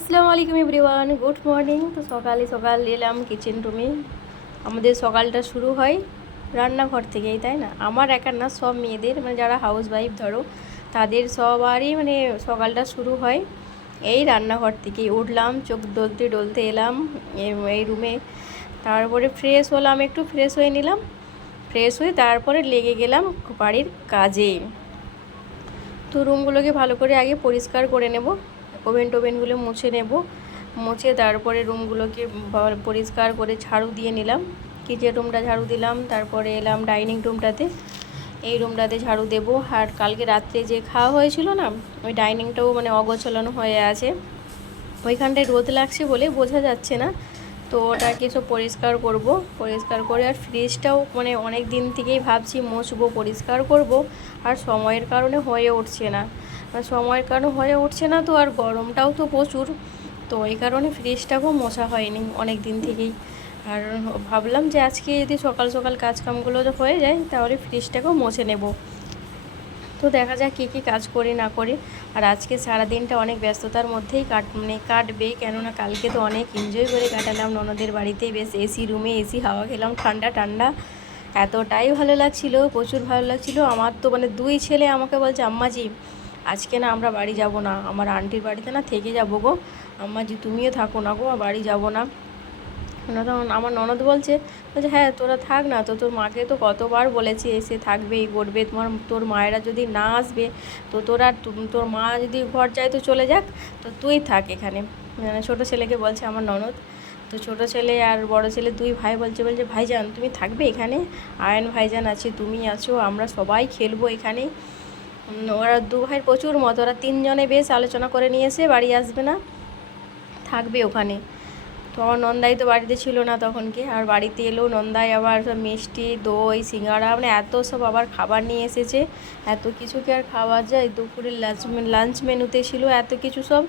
আসসালামু আলাইকুম everyone, good morning. তো সকালে সকাল এলাম কিচেন রুমে। আমাদের সকালটা শুরু হয় রান্নাঘর থেকেই, তাই না? আমার একার না, সব মেয়েদের মানে যারা হাউস ওয়াইফ ধরো, তাদের সবারই মানে সকালটা শুরু হয়। এই রান্নাঘর থেকেই উঠলাম, চোখ ডলতে ডলতে এলাম এই রুমে। তারপরে ফ্রেশ হলাম, একটু ফ্রেশ হয়ে নিলাম। ফ্রেশ হয়ে তারপরে লেগে গেলাম বাড়ির কাজে। তো রুমগুলোকে ভালো করে আগে পরিষ্কার করে নেব। ওভেন টোভেনগুলো মুছে নেব। মুছে তারপরে রুমগুলোকে পরিষ্কার করে ঝাড়ু দিয়ে নিলাম। কিচেন রুমটা ঝাড়ু দিলাম, তারপরে এলাম ডাইনিং রুমটাতে। এই রুমটাতে ঝাড়ু দেব। আর কালকে রাত্রে যে খাওয়া হয়েছিল না, ওই ডাইনিংটাও মানে অগোছানো হয়ে আছে। ওইখানটায় রোদ লাগছে বলে বোঝা যাচ্ছে না। তো ওটাকে সব পরিষ্কার করব। পরিষ্কার করে আর ফ্রিজটাও মানে অনেক দিন থেকেই ভাবছি মুছবো, পরিষ্কার করব। আর সময়ের কারণে হয়ে উঠছে না। সময়ের কারণে হয়ে উঠছে না তো, আর গরমটাও তো প্রচুর। তো এই কারণে ফ্রিজটাকেও মোছা হয়নি অনেক দিন থেকেই। আর ভাবলাম যে আজকে যদি সকাল সকাল কাজকামগুলো হয়ে যায়, তাহলে ফ্রিজটাকেও মুছে নেব। তো দেখা যাক কী কী কাজ করি না করি। আর আজকে সারাদিনটা অনেক ব্যস্ততার মধ্যেই কাট মানে কাটবে, কেননা কালকে তো অনেক এনজয় করে কাটালাম। ননদের বাড়িতে বেশ এসি রুমে এসি হাওয়া খেলাম, ঠান্ডা ঠান্ডা। এতটাই ভালো লাগছিল, প্রচুর ভালো লাগছিল। আমার তো মানে দুই ছেলে, আমাকে বলছে, আম্মাজি আজকে না আমরা বাড়ি যাব না, আমার আন্টির বাড়িতে না থেকে যাব গো। আমার যে তুমিও থাকো না গো বাড়ি যাব না। তখন আমার ননদ বলছে বলছে হ্যাঁ তোরা থাক না, তো তোর মাকে তো কতবার বলেছি এসে থাকবে, এই করবে, তোমার, তোর মায়েরা যদি না আসবে, তো তোর তোর মা যদি ঘর যায় তো চলে যাক, তো তুই থাক এখানে। মানে ছোটো ছেলেকে বলছে আমার ননদ। তো ছোটো ছেলে আর বড় ছেলে দুই ভাই বলছে বলছে, ভাইজান, তুমি থাকবে এখানে? আয়ন, ভাইজান, আছে তুমি আছো, আমরা সবাই খেলব এখানে। ওরা দু ভাইয়ের প্রচুর মত, ওরা তিনজনে বেশ আলোচনা করে নিয়েছে, বাড়ি আসবে না, থাকবে ওখানে। তো আমার নন্দাই তো বাড়িতে ছিল না তখনকে আর বাড়িতে এলো, নন্দাই আবার সব মিষ্টি, দই সিঙ্গাড়া মানে এত সব আবার খাবার নিয়ে এসেছে, এত কিছু কি আর খাওয়া যায়? দুপুরের লাঞ্চ লাঞ্চ মেনুতে ছিল এত কিছু সব।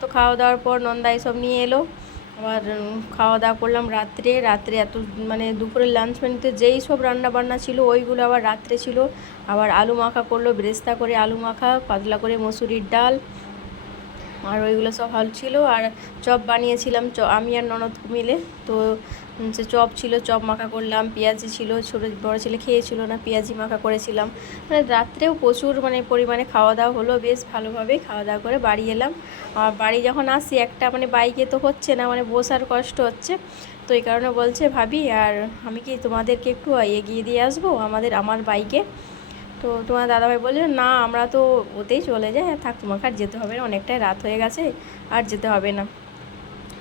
তো খাওয়া দাওয়ার পর নন্দাই সব নিয়ে এলো। আবার খাওয়া দাওয়া করলাম রাত্রে। রাত্রে এত মানে দুপুরের লাঞ্চ মেনুতে যেই সব রান্না বান্না ছিল, ওইগুলো আবার রাত্রে ছিল। আবার আলু মাখা করল, বেরেস্তা করে আলু মাখা, পাতলা করে মসুরির ডাল আর ওইগুলো সব ভালো ছিল, আর চপ বানিয়েছিলাম, চ, আমি আর ননদ মিলে। তো সে চপ ছিল, চপ মাখা করলাম, পেঁয়াজি ছিল, ছোটো বড়ো ছেলে খেয়েছিল না, পেঁয়াজি মাখা করেছিলাম। মানে রাত্রেও প্রচুর মানে পরিমাণে খাওয়া দাওয়া হলো, বেশ ভালোভাবে খাওয়া দাওয়া করে বাড়ি এলাম। আর বাড়ি যখন আসি, একটা মানে বাইকে তো হচ্ছে না মানে বসার কষ্ট হচ্ছে। তো এই কারণে বলছে, ভাবি, আর আমি কি তোমাদেরকে একটু এগিয়ে দিয়ে আসব? আমাদের, আমার বাইকে। তো তোমার দাদাভাই বলল, না, আমরা তো ওতেই চলে যাই, থাক, তোমাকে আর যেতে হবে না, অনেকটাই রাত হয়ে গেছে, আর যেতে হবে না।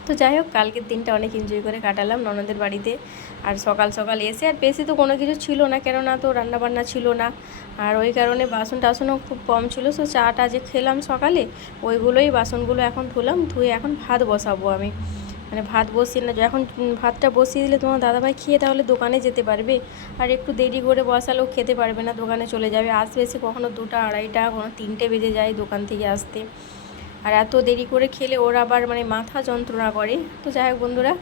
তো যাই হোক, কালকের দিনটা অনেক এনজয় করে কাটালাম ননদের বাড়িতে। আর সকাল সকাল এসে, আর বেশি তো কোনো কিছু ছিল না, কেননা তো রান্না বান্না ছিল না। আর ওই কারণে বাসন টাসনও খুব কম ছিল, তো চাটা যে খেলাম সকালে, ওইগুলোই বাসনগুলো এখন ধুলাম, ধুয়ে এখন ভাত বসাবো আমি। মানে ভাত বসিয়ে না উম, ভাতটা বসিয়ে দিলে তোমার দাদাভাই খেয়ে তাহলে দোকানে যেতে পারবে। আর একটু দেরি করে বসালেও খেতে পারবে না দোকানে চলে যাবে। আসবে এসে কখনো দুটা আড়াইটা কখনো তিনটে বেজে যায় দোকান থেকে আসতে। আর এত দেরি করে খেলে ওর আবার মানে মাথা যন্ত্রণা করে। তো যাই হোক বন্ধুরা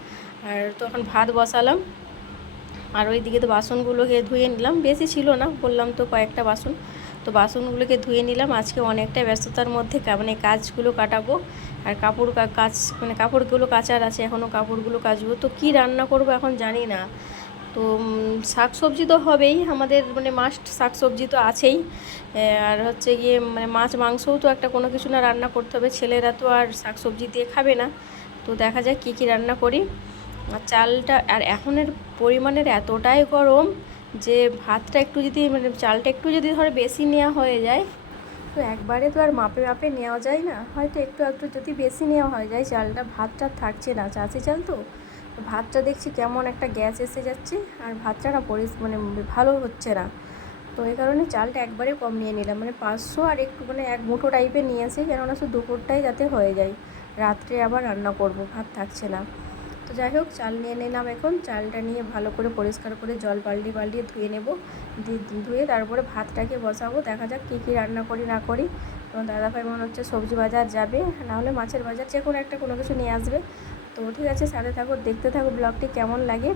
আর তখন ভাত বসালাম। আর ওইদিকে তো বাসনগুলোকে ধুয়ে নিলাম। বেশি ছিল না বললাম তো কয়েকটা বাসন। তো বাসনগুলোকে ধুয়ে নিলাম। আজকে অনেকটা ব্যস্ততার মধ্যে মানে কাজগুলো কাটাবো। আর কাপড় কা- কাচ মানে কাপড়গুলো কাচার আছে এখনও কাপড়গুলো কাচবো। তো কি রান্না করব এখন জানি না। তো শাক সবজি তো হবেই। আমাদের মানে মাস্ট শাক সবজি তো আছেই। আর হচ্ছে গিয়ে মানে মাছ, মাংসও তো একটা কোনো কিছু না রান্না করতে হবে। ছেলেরা তো আর শাক সবজি দিয়ে খাবে না। তো দেখা যাক কী কী রান্না করি। আর চালটা আর এখনের পরিমাণের এতটাই গরম যে ভাতটা একটু যদি মানে চালটা একটু যদি ধর বেশি নেওয়া হয়ে যায়, তো একবারে তো আর মাপে মাপে নেওয়া যায় না। হয়তো একটু একটু যদি বেশি নেওয়া হয়ে যায়, চালটা ভাতটা থাকছে না চাষি চাল তো। ভাতটা দেখছি কেমন একটা গ্যাস এসে যাচ্ছে আর ভাতটা না পরিস মানে ভালো হচ্ছে না। তো এই কারণে চালটা একবারে কম নিয়ে নিলাম। মানে পাঁচশো আর একটু মানে এক মুঠো টাইপের নিয়েছি কেননা শুধু দুপুরটাই যাতে হয়ে যায়। রাত্রে আবার রান্না করব, ভাত থাকছে না। যাই হোক, চাল নিয়ে নিলাম এখন। চালটা নিয়ে ভালো করে পরিষ্কার করে জল পাল্টি পাল্টিয়ে ধুয়ে নেব। ধুয়ে তারপরে ভাতটাকে বসাবো। দেখা যাক কী কী রান্না করি, না করি। তোমার দাদাভাই মনে হচ্ছে সবজি বাজার যাবে। নাহলে মাছের বাজার যে কোনো একটা কোনো কিছু নিয়ে আসবে। তো ঠিক আছে, সাথে থাকো, দেখতে থাকো, ব্লগটি কেমন লাগে?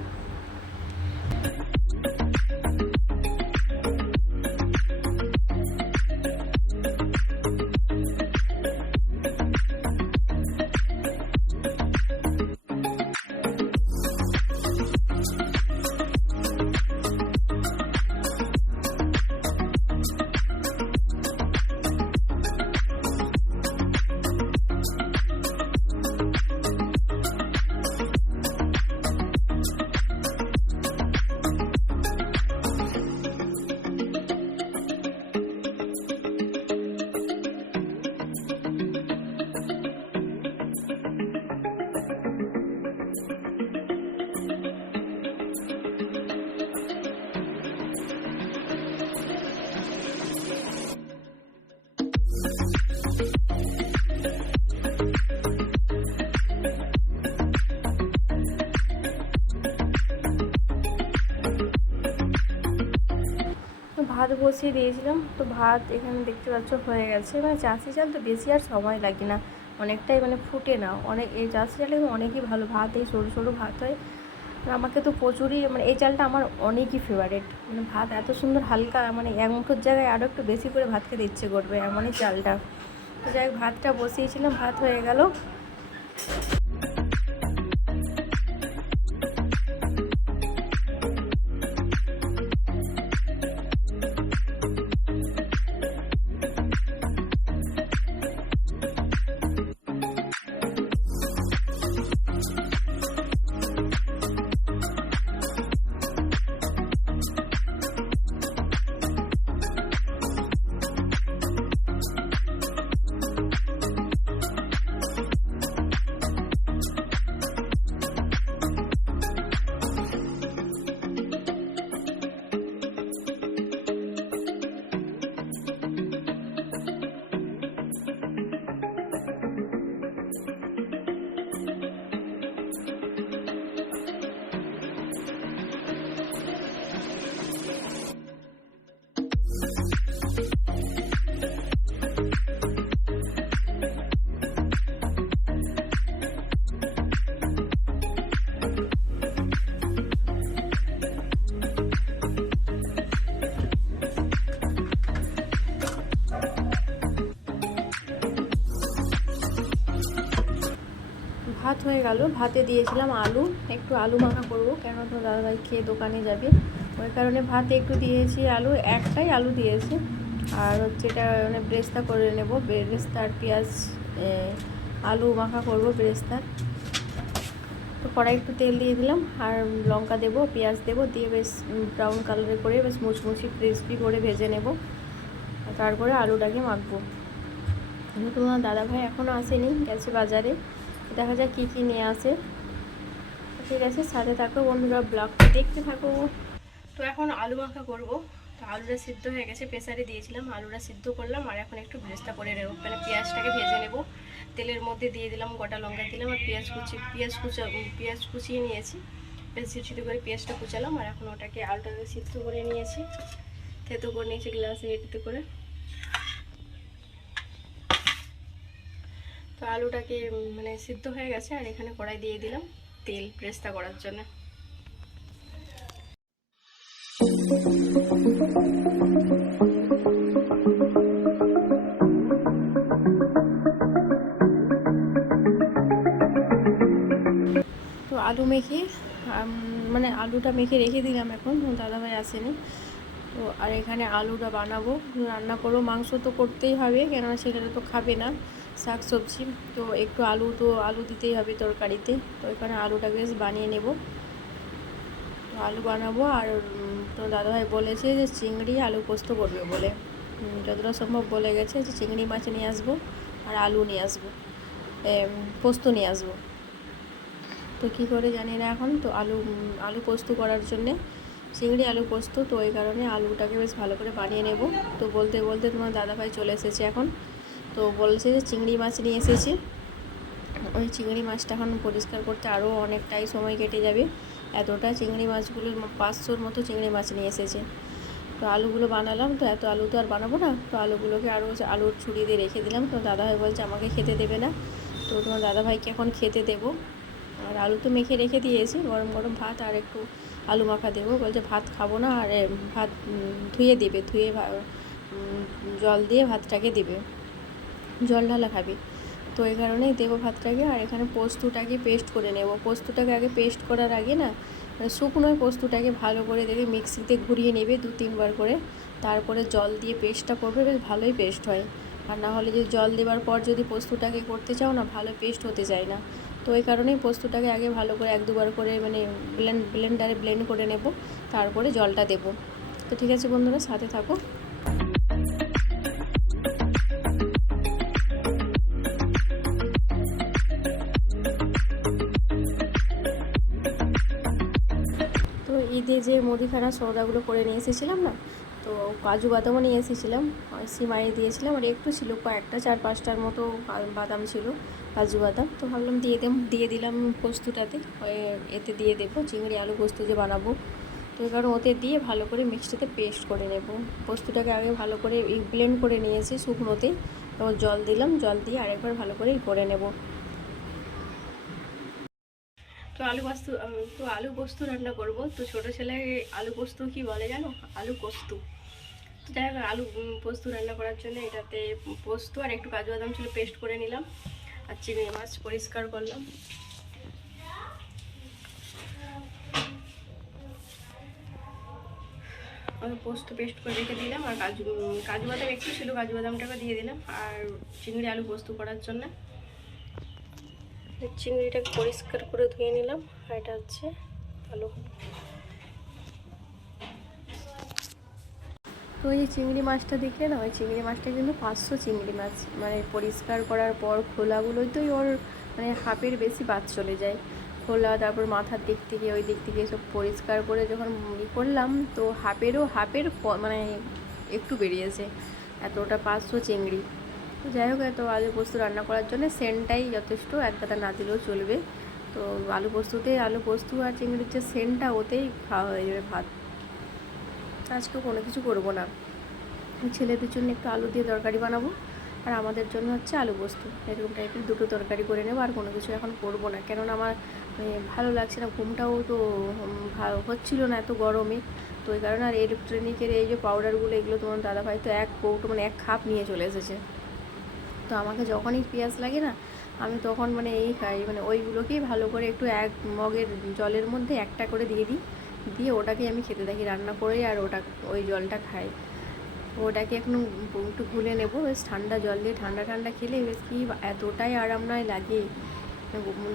বসিয়ে দিয়েছিলাম। তো ভাত এখানে দেখতে পাচ্ছ হয়ে গেছে। মানে চাষি চাল তো বেশি আর সময় লাগে না। অনেকটাই মানে ফুটে না। অনেক এই চাষি চালে অনেকই ভালো ভাত, এই সরু সরু ভাত হয়। আর আমাকে তো প্রচুরই মানে এই চালটা আমার অনেকই ফেভারেট মানে ভাত এত সুন্দর হালকা মানে এক মুঠোর জায়গায় আরও একটু বেশি করে ভাত খেতে ইচ্ছে করবে এমনই চালটা। তো যাই ভাতটা বসিয়েছিলাম, ভাত হয়ে গেল। হয়ে গেল। ভাতে দিয়েছিলাম আলু। একটু আলু মাখা করব। কেন তো দাদাভাই খেয়ে দোকানে যাবে। ওই কারণে ভাতে একটু দিয়েছি আলু। একটাই আলু দিয়েছি। আর হচ্ছে এটা মানে ব্রেস্তা করে নেব। ব্রেস্তা আর পেঁয়াজ আলু মাখা করব ব্রেস্তা। তো কড়াই একটু তেল দিয়ে দিলাম। আর লঙ্কা দেবো, পেঁয়াজ দেবো। দিয়ে বেশ ব্রাউন কালারে করে বেশ মুচমুচি ক্রিসপি করে ভেজে নেব। তারপরে আলুটাকে মাখবো। তোমার দাদাভাই এখনও আসেনি, গেছে বাজারে। দেখা যাক কী কী নিয়ে আসে ঠিক আছে, সাথে থাকো বন্ধুরা, ব্লগটা দেখতে থাকো। তো এখন আলু মাখা করব। তো আলুটা সিদ্ধ হয়ে গেছে, প্রেসারে দিয়েছিলাম, আলুটা সিদ্ধ করলাম, আর এখন একটু ভেজটা করে নেব। মানে পেঁয়াজটাকে ভেজে নেব। তেলের মধ্যে দিয়ে দিলাম, গোটা লঙ্কা দিলাম, আর পেঁয়াজ কুচি, পেঁয়াজ কুচা পেঁয়াজ কুচিয়ে নিয়েছি। বেশ ছিটি করে পেঁয়াজটা কুচালাম, আর এখন ওটাকে আলুটাকে সিদ্ধ করে নিয়েছি। থেতো করে নিয়েছি গ্লাসে এটিতে করে। আলুটাকে মানে সিদ্ধ হয়ে গেছে, আর এখানে কড়াই দিয়ে দিলাম তেল প্রেস্তা করার জন্য। তো আলু মেখে মানে আলুটা মেখে রেখে দিলাম এখন দাদাভাই আসেনি। তো আর এখানে আলুটা বানাবো, রান্না করব মাংস তো করতেই হবে, কেননা ছেলেরা তো খাবে না। শাক সবজি তো একটু আলু তো আলু দিতেই হবে তরকারিতে, তো এখানে আলুটা বেশ বানিয়ে নেব। তো আলু বানাবো আর তো দাদাভাই বলেছে যে চিংড়ি আলু পোস্ত করবে বলে। যতটা সম্ভব বলে গেছে যে চিংড়ি মাছ নিয়ে আসব আর আলু নিয়ে আসব পোস্ত নিয়ে আসব। তো কী করে জানি না এখন, তো আলু আলু পোস্ত করার জন্যে চিংড়ি আলু পোস্ত, তো ওই কারণে আলুটাকে বেশ ভালো করে বানিয়ে নেব। তো বলতে বলতে তোমার দাদাভাই চলে এসেছে এখন। তো বলছে যে চিংড়ি মাছ নিয়ে এসেছি। ওই চিংড়ি মাছটা এখন পরিষ্কার করতে আরও অনেকটাই সময় কেটে যাবে। এতটা চিংড়ি মাছগুলো পাঁচশোর মতো চিংড়ি মাছ নিয়ে এসেছে। তো আলুগুলো বানালাম, তো এত আলু তো আর বানাবো না। তো আলুগুলোকে আরও আলুর ছুরি দিয়ে রেখে দিলাম। তো দাদাভাই বলছে আমাকে খেতে দেবে না। তো তোমার দাদাভাইকে এখন খেতে দেবো। আর আলু তো মেখে রেখে দিয়েছি, গরম গরম ভাত আর একটু আলু মাখা দেবো। বলছে ভাত খাব না, আর ভাত ধুয়ে দেবে, ধুয়ে জল দিয়ে ভাতটাকে দেবে। জল ঢালা খাবি। তো এই কারণেই দেবো ভাতটাকে আর এখানে পোস্তটাকে পেস্ট করে নেব। পোস্তটাকে আগে পেস্ট করার আগে না মানে শুকনো পোস্তটাকে ভালো করে দেবে মিক্সিতে ঘুরিয়ে নেবে দু তিনবার করে। তারপরে জল দিয়ে পেস্টটা করবে, বেশ ভালোই পেস্ট হয়। আর না হলে যদি জল দেওয়ার পর যদি পোস্তটাকে করতে চাও না, ভালো পেস্ট হতে চায় না। তো এই কারণেই পোস্তটাকে আগে ভালো করে এক দুবার করে মানে ব্লেন্ড ব্লেন্ডারে ব্লেন্ড করে নেব। তারপরে জলটা দেবো। তো ঠিক আছে বন্ধুরা, সাথে থাকো। যে মুদিখানা সৌদাগুলো করে নিয়ে এসেছিলাম না, তো কাজু বাদামও নিয়ে এসেছিলাম। সিমাই দিয়েছিলাম, আর একটু ছিল কয়েকটা, চার পাঁচটার মতো বাদাম ছিল, কাজু বাদাম। তো ভাবলাম দিয়ে দেম, দিয়ে দিলাম পোস্তটাতে এতে দিয়ে দেবো, চিংড়ি আলু পোস্ত যে বানাবো। তো কারণে ওতে দিয়ে ভালো করে মিক্সিতে পেস্ট করে নেব। পোস্তটাকে আগে ভালো করে ব্লেন্ড করে নিয়েছি শুকনোতে তারপর জল দিলাম, জল দিয়ে আরেকবার ভালো করে করে নেব। তো আলু পোস্ত তো আলু পোস্ত রান্না করব। তো ছোটো ছেলে আলু পোস্ত কি বলে জানো? আলু পোস্ত। তো যাই হোক, আলু পোস্ত রান্না করার জন্য এটাতে পোস্ত আর একটু কাজু বাদাম ছিল পেস্ট করে নিলাম। আর চিংড়ি মাছ পরিষ্কার করলাম। পোস্ত পেস্ট করে রেখে দিলাম। আর কাজু কাজু বাদাম একটু ছিল, কাজু বাদামটাকে দিয়ে দিলাম। আর চিংড়ি আলু পোস্ত করার জন্য চিংড়িটাকে পরিষ্কার করে ধুয়ে নিলাম, আর এটা হচ্ছে আলু। তো এই চিংড়ি মাছটা দেখলে না, ওই চিংড়ি মাছটা কিন্তু পাঁচশো চিংড়ি মাছ। মানে পরিষ্কার করার পর খোলাগুলোই তো ওর মানে হাফের বেশি বাদ চলে যায়। খোলা, তারপর মাথার দিক থেকে, ওই দিক থেকে সব পরিষ্কার করে যখন ই করলাম, তো হাফেরও হাফের মানে একটু বেরিয়েছে। এতটা পাঁচশো চিংড়ি। তো যাই হোক, এত আলু পোস্ত রান্না করার জন্য সেন্টটাই যথেষ্ট, এক গাদা না দিলেও চলবে। তো আলু পোস্ততে আলু পোস্ত আর চিংড়ির যে সেন্টটা ওতেই খাওয়া হয়ে যাবে ভাত। আজকে কোনো কিছু করব না। ছেলেদের জন্য একটু আলু দিয়ে তরকারি বানাবো, আর আমাদের জন্য হচ্ছে আলু পোস্ত। এরকম টাইপের দুটো তরকারি করে নেব, আর কোনো কিছু এখন করব না। কেননা আমার ভালো লাগছে না, ঘুমটাও তো ভালো হচ্ছিল না এত গরমে। তো এই কারণে আর ইলেকট্রনিকের এই যে পাউডারগুলো এগুলো তোমার দাদাভাই তো এক কৌটো মানে এক খাপ নিয়ে চলে এসেছে। তো আমাকে যখনই পেঁয়াজ লাগে না, আমি তখন মানে এই খাই মানে ওইগুলোকেই ভালো করে একটু এক মগের জলের মধ্যে একটা করে দিয়ে দিই, দিয়ে ওটাকে আমি খেতে থাকি, রান্না করে আর ওটা, ওই জলটা খাই। ওটাকে এখন একটু গুলে নেব, বেশ ঠান্ডা জল দিয়ে, ঠান্ডা ঠান্ডা খেলে বেশ কি এতটাই আরাম নয় লাগে।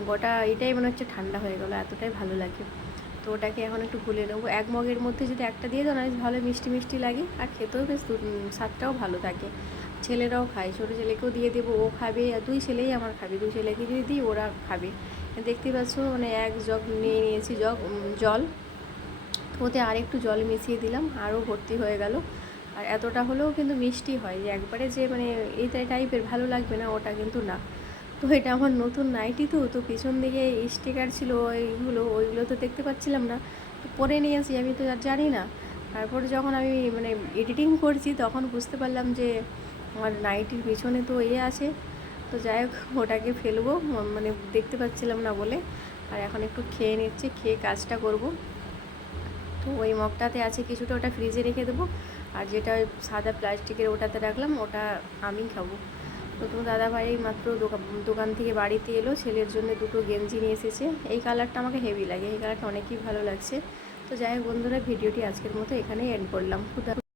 গোটা এটাই মনে হচ্ছে ঠান্ডা হয়ে গেলো, এতটাই ভালো লাগে। তো ওটাকে এখন একটু গুলে নেব, এক মগের মধ্যে যদি একটা দিয়ে দাও না বেশ ভালো মিষ্টি মিষ্টি লাগে, আর খেতেও বেশ স্বাদটাও ভালো থাকে। ছেলেরাও খায়, ছোটো ছেলেকেও দিয়ে দেবো, ও খাবে, আর দুই ছেলেই আমার খাবে, দুই ছেলেকে যদি দিই, ওরা খাবে। দেখতে পাচ্ছ মানে এক জগ নিয়ে নিয়েছি জগ জল। ওতে আর একটু জল মিশিয়ে দিলাম, আরও ভর্তি হয়ে গেল। আর এতটা হলেও কিন্তু মিষ্টি হয়, যে একবারে যে মানে এই টাইপের ভালো লাগবে না, ওটা কিন্তু না। তো এটা আমার নতুন নাইটি তো তো পিছন দিকে স্টিকার ছিল, ওইগুলো ওইগুলো তো দেখতে পাচ্ছিলাম না। তো পরে নিয়েছি আমি তো আর জানি না। তারপরে যখন আমি মানে এডিটিং করছি, তখন বুঝতে পারলাম যে আমার নাইটির পিছনে তো ইয়ে আছে। তো যাই হোক, ওটাকে ফেলব। মানে দেখতে পাচ্ছিলাম না বলে। আর এখন একটু খেয়ে নিচ্ছি, খেয়ে কাজটা করব। তো ওই মগটাতে আছে কিছুটা, ওটা ফ্রিজে রেখে দেবো। আর যেটা ওই সাদা প্লাস্টিকের ওটাতে রাখলাম, ওটা আমি খাব। তো তোমার দাদা ভাই মাত্র দোকান থেকে বাড়িতে এলো, ছেলের জন্য দুটো গেঞ্জি নিয়ে এসেছে। এই কালারটা আমাকে হেভি লাগে, এই কালারটা অনেকই ভালো লাগছে। তো যাই হোক বন্ধুরা, ভিডিওটি আজকের মতো এখানেই এন্ড করলাম। খুদা